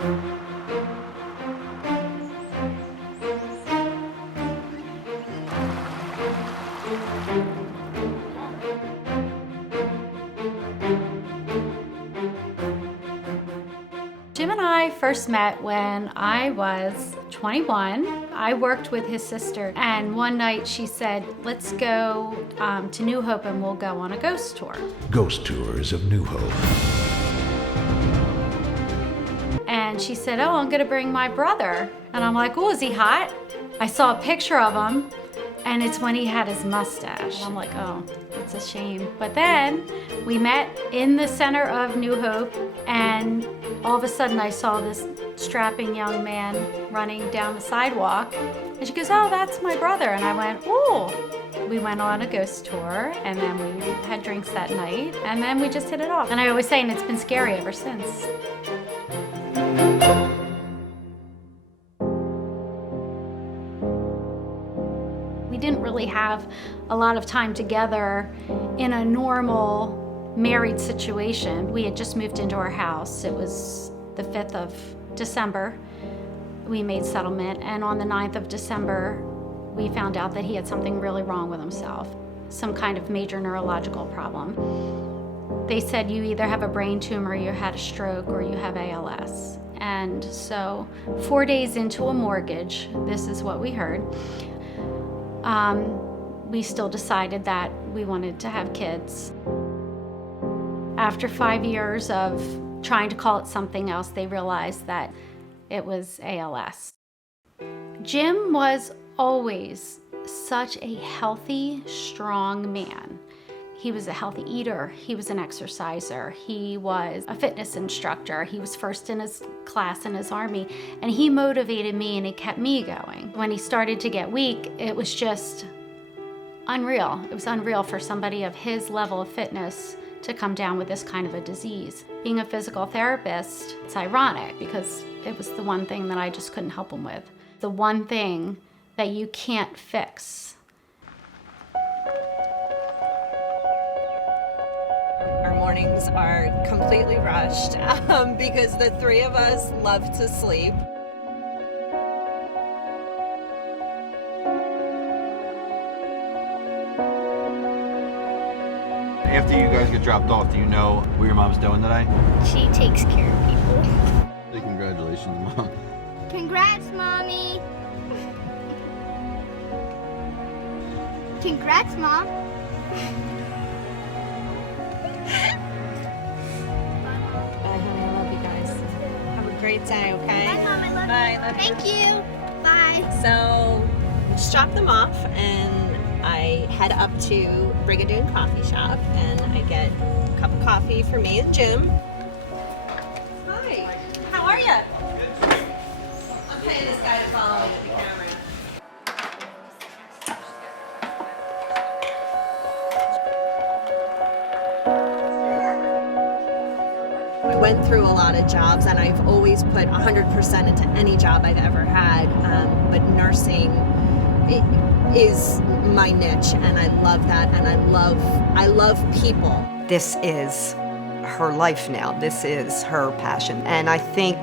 Jim and I first met when I was 21. I worked with his sister, and one night she said, let's go to New Hope and we'll go on a ghost tour. Ghost tours of New Hope. And she said, oh, I'm gonna bring my brother. And I'm like, oh, is he hot? I saw a picture of him, and it's when he had his mustache. I'm like, oh, it's a shame. But then we met in the center of New Hope, and all of a sudden I saw this strapping young man running down the sidewalk. And she goes, oh, that's my brother. And I went, oh. We went on a ghost tour, and then we had drinks that night, and then we just hit it off. And I always say, and it's been scary ever since. We didn't really have a lot of time together in a normal married situation. We had just moved into our house. It was the 5th of December. We made settlement, and on the 9th of December, we found out that he had something really wrong with himself, some kind of major neurological problem. They said you either have a brain tumor, you had a stroke, or you have ALS. And so 4 days into a mortgage, this is what we heard. We still decided that we wanted to have kids. After 5 years of trying to call it something else, they realized that it was ALS. Jim was always such a healthy, strong man. He was a healthy eater, he was an exerciser, he was a fitness instructor, he was first in his class in his Army, and he motivated me and he kept me going. When he started to get weak, it was just unreal. It was unreal for somebody of his level of fitness to come down with this kind of a disease. Being a physical therapist, it's ironic because it was the one thing that I just couldn't help him with. The one thing that you can't fix. Our mornings are completely rushed because the three of us love to sleep. After you guys get dropped off, do you know what your mom's doing today? She takes care of people. Hey, congratulations, Mom. Congrats, Mommy. Congrats, Mom. Bye, honey, I love you guys. Have a great day, okay? Bye, Mom. I love Bye, you. love you. Thank you. Bye. So, just drop them off, and I head up to Brigadoon Coffee Shop, and I get a cup of coffee for me and Jim. Hi, how are you? I'm paying this guy to follow me with the camera. We went through a lot of jobs, and I've always put 100% into any job I've ever had, but nursing is my niche, and I love that, and I love people. This is her life now. This is her passion, and I think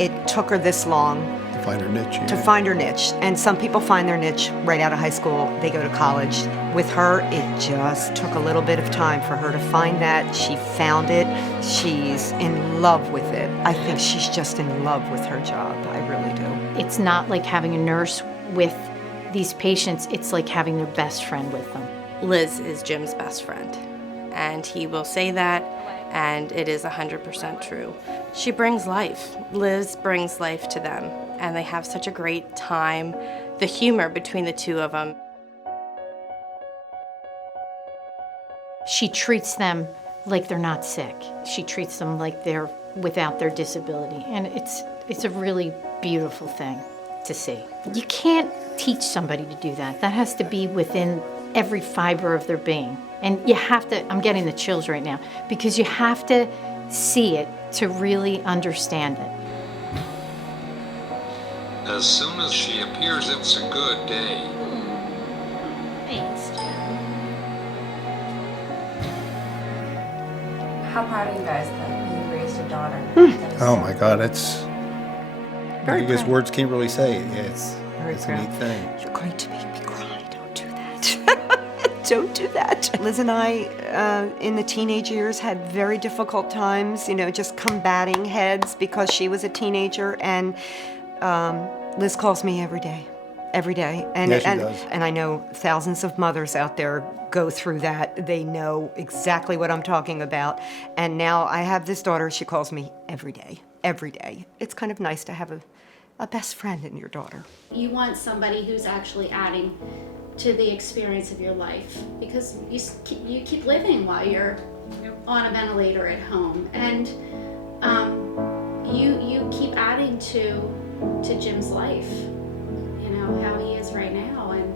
it took her this long to find her niche. to find her niche. And some people find their niche right out of high school. They go to college. With her, it just took a little bit of time for her to find that. She found it. She's in love with it. I think she's just in love with her job. I really do. It's not like having a nurse with these patients, it's like having their best friend with them. Liz is Jim's best friend, and he will say that, and it is 100% true. She brings life. Liz brings life to them, and they have such a great time. The humor between the two of them. She treats them like they're not sick. She treats them like they're without their disability, and it's a really beautiful thing to see. You can't teach somebody to do that. That has to be within every fiber of their being. And you have to, I'm getting the chills right now, because you have to see it to really understand it. As soon as she appears, it's a good day. Thanks. How proud are you guys that you raised a daughter? Oh my God, it's Very because proud. words can't really say it. Yeah, it's Very a proud. neat thing. You're going to make me cry. Don't do that. Don't do that. Liz and I, in the teenage years, had very difficult times, just combating heads because she was a teenager. And Liz calls me every day. Every day. And, Yeah, she does. And I know thousands of mothers out there go through that. They know exactly what I'm talking about. And now I have this daughter. She calls me every day. Every day. It's kind of nice to have a best friend in your daughter. You want somebody who's actually adding to the experience of your life, because you keep living while you're on a ventilator at home, and you keep adding to Jim's life. How he is right now, and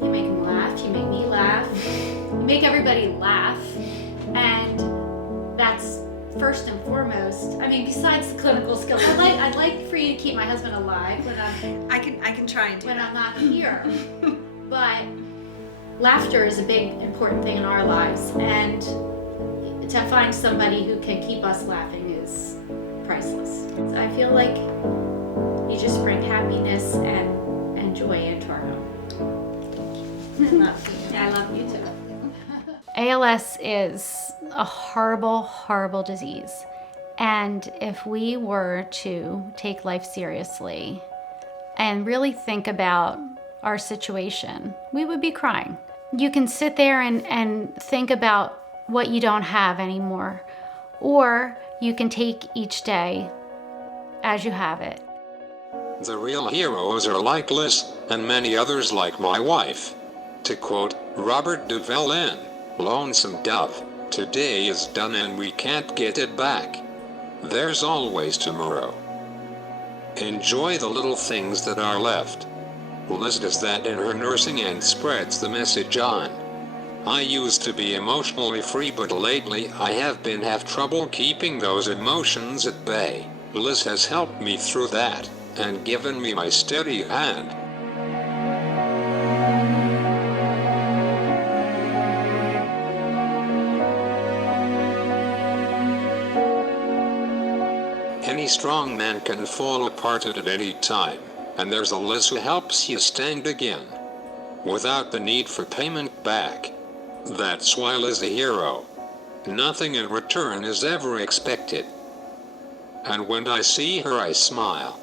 you make him laugh, you make me laugh, you make everybody laugh, and that's first and foremost. I mean, besides the clinical skills, I'd like for you to keep my husband alive when I can try and do when that. I'm not here. But laughter is a big important thing in our lives, and to find somebody who can keep us laughing is priceless. I feel like you just bring happiness and joy into our home. I love you. Yeah, I love you too. ALS is a horrible, horrible disease. And if we were to take life seriously and really think about our situation, we would be crying. You can sit there and think about what you don't have anymore, or you can take each day as you have it. The real heroes are like Liz, and many others like my wife. To quote Robert Duvall in Lonesome Dove, today is done and we can't get it back. There's always tomorrow. Enjoy the little things that are left. Liz does that in her nursing and spreads the message on. I used to be emotionally free, but lately I have trouble keeping those emotions at bay. Liz has helped me through that and given me my steady hand. Any strong man can fall apart at any time, and there's a Liz who helps you stand again, without the need for payment back. That's why Liz a hero. Nothing in return is ever expected. And when I see her I smile.